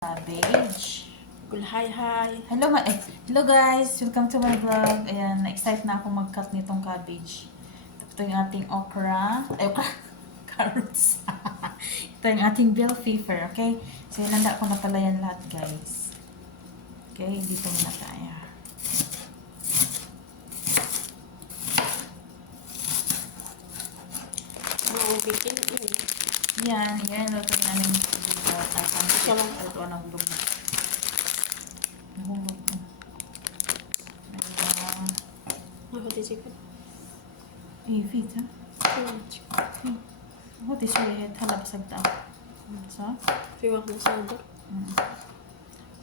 Cabbage. Hi. Hello guys, welcome to my vlog. Ayan, na-excite na ako mag-cut nitong cabbage. Ito yung ating okra. Carrots. Ito yung ating bell pepper, okay? So, inanda ko na pala yan lahat, guys. Okay, dito muna tayo. Maubitin ini. Yan, luto namin dito. Ito lang. Luto ng bulog. Nahulog ko. Ayan. Ako tisipin. Fit, ha? Ako tisipin. Halap sagta. So, Piwak mo sa ubo.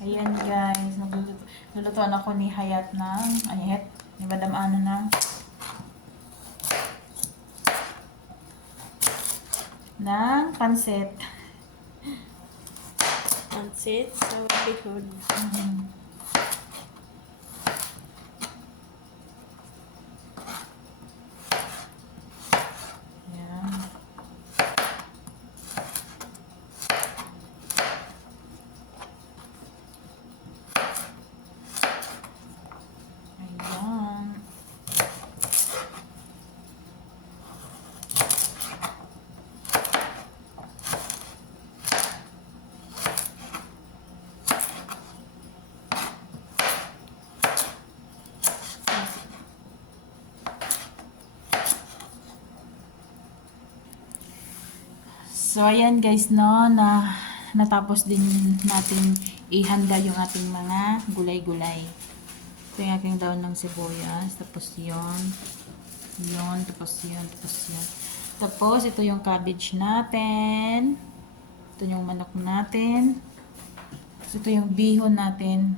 ayan guys, naglulutuan ako ni Hayat ni Madam Ana ng pansit. Pansit sa bihon. Ayan. Ayan. So, ayan guys, no, natapos din natin ihanda yung ating mga gulay-gulay. Ito yung aking daon ng sibuyas, tapos yon, tapos yon. Tapos, ito yung cabbage natin. Ito yung manok natin. Tapos, ito yung bihon natin.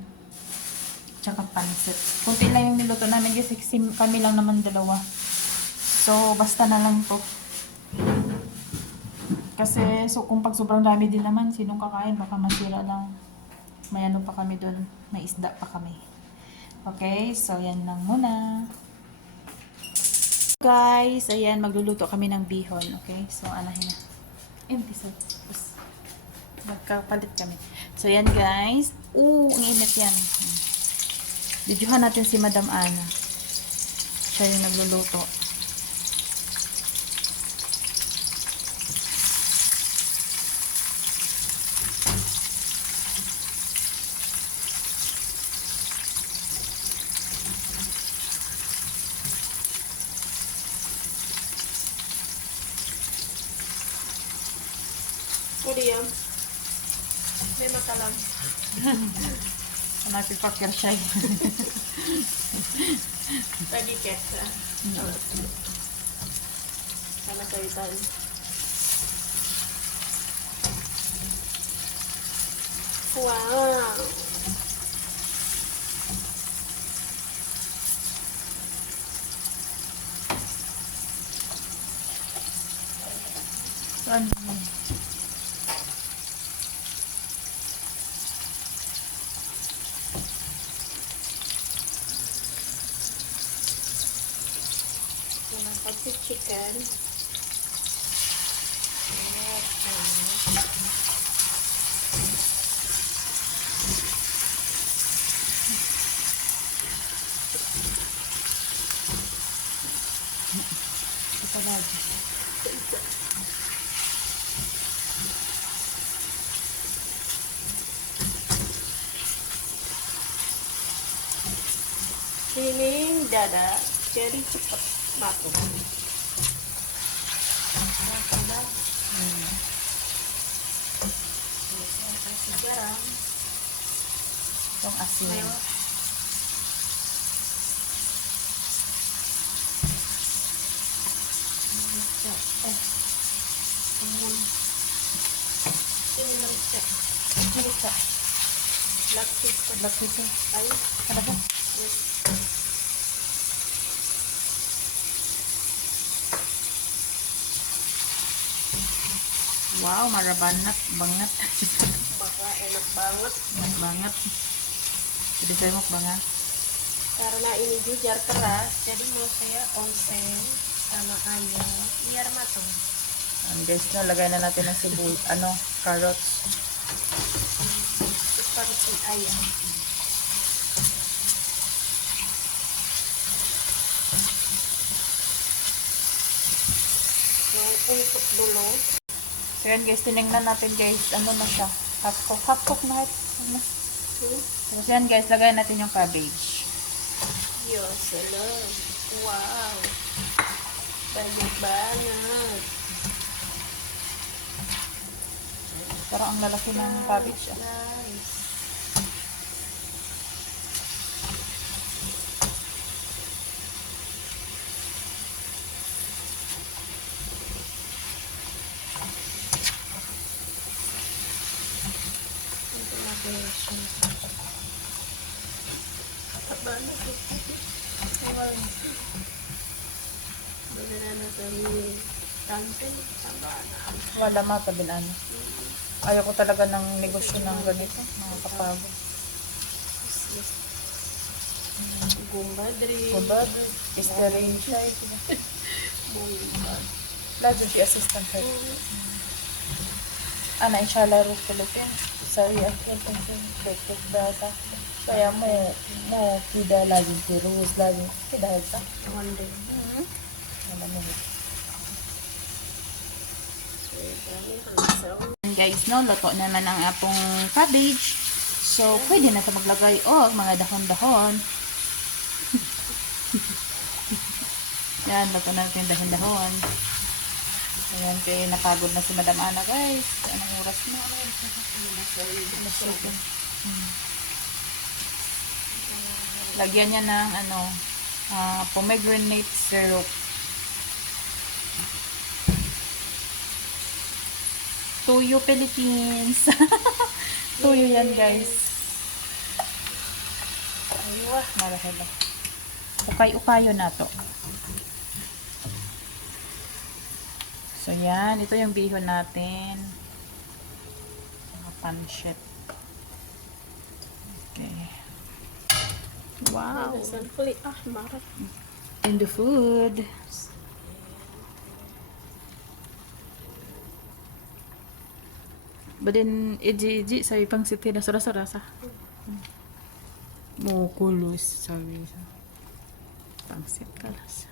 Tsaka pansit. Kunti lang yung niluto namin kasi kami lang naman dalawa. So, basta na lang to. Kasi, kung pag sobrang dami din naman, sinong kakain, baka masira lang. May ano pa kami doon, may isda pa kami. Okay, so yan lang muna. Guys, ayan, magluluto kami ng bihon. Okay, so anahin na. Empty so. Magkapalit kami. So yan guys. Ang init yan. Videohan natin si Madam Ana. Siya yung nagluluto. O diyan. May mata lang. Napipakir siya. Tadi kesa. Sana kayo tayo. Wow. Saan naman? Yan ang pansit chicken. Ito ba? Sining dada. Jadi cepat matang. Kasih garam. Itong asin. Ayo. Ini merica. Merica. Black pepper. Black pepper. Ayo. Ano ba? Yes. Wow, marabanat. Bangat. Baka enak banget. Enak banget. Jadi saya mau banget. Karena ini juga keras, jadi mau saya onsen sama ayam biar matang. Guys, lagay na natin ng carrots. pansit ayam. Yung untuk dulo. So yan guys, tinignan natin guys, ano na siya. Half cook na. Ano? So yan guys, lagay natin yung cabbage. Diyos, salam. Wow. Banyak. Parang ang lalaki ng cabbage ah. Nice. Ito natin siya. Taba na ito. Wow. Bili na kami. Tante, taba na. Wala matabilan. Ayaw ko talaga ng negosyo ng ganito. Nakakapagod. Gumbadri. Kubad, isterin siya. Gumbad. Lalo si assistant head. Ana, inshallah, ro Philippines. Sorry, ako sa data. Kaya mo tidak lagi terus lagi. Tidak sa. One day. Wala mo. So, dami handsome. Guys, no, luto naman ang apong cabbage. So, pwede na ito maglagay o mga dahon-dahon. Yan, luto na natin yung dahon-dahon. Ayan, kaya napagod na si Madam Ana, guys. Anong oras na? Lagyan niya ng pomegranate syrup. Tuyo Philippines. Tuyo yan, guys. Aywa, marahela. Ukay-ukayo na to. So, yan. Ito yung bihon natin. Mga pansit. Okay. Wow. Sandali. Marap. In the food. But then, iji sa ipang siti na sura-sura sa. Mo kulos, sorry. Pangsit kalas.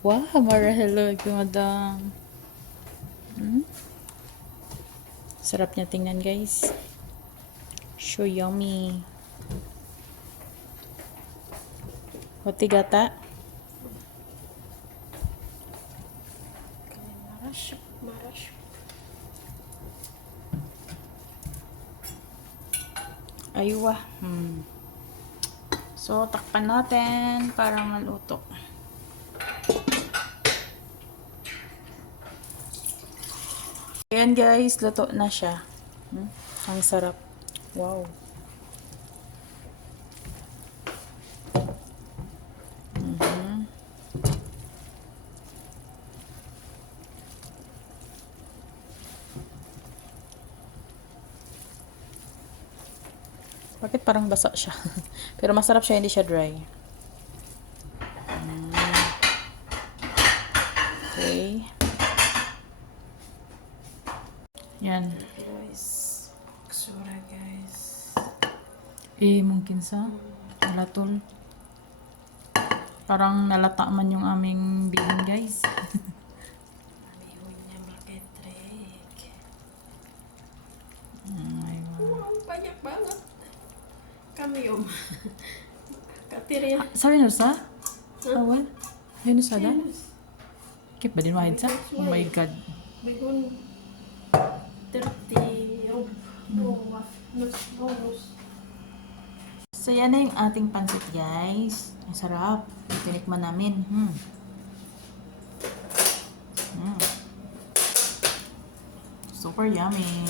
Wow, marahelo madam. Sarap niya tingnan, guys. So yummy. Roti gata. Marash. Aywa. So, takpan natin para maluto. Ayan guys, luto na siya. Ang sarap. Wow. Bakit parang basa siya? Pero masarap siya, hindi siya dry. Okay. Yan. Guys. Ksura, guys. Mungkin sa nalatol. Parang nalata man yung aming bihon, guys. Amihon niya maketrik. Ayun. Banyak banget. Kami Katirin. Sabi no sa? Awan? Ayun no sa da? Kip ba din wahid sa? Oh my God. Bigun 30 bonus. So, yan na yung ating pansit, guys. Ang sarap. Tinikman namin. Super yummy.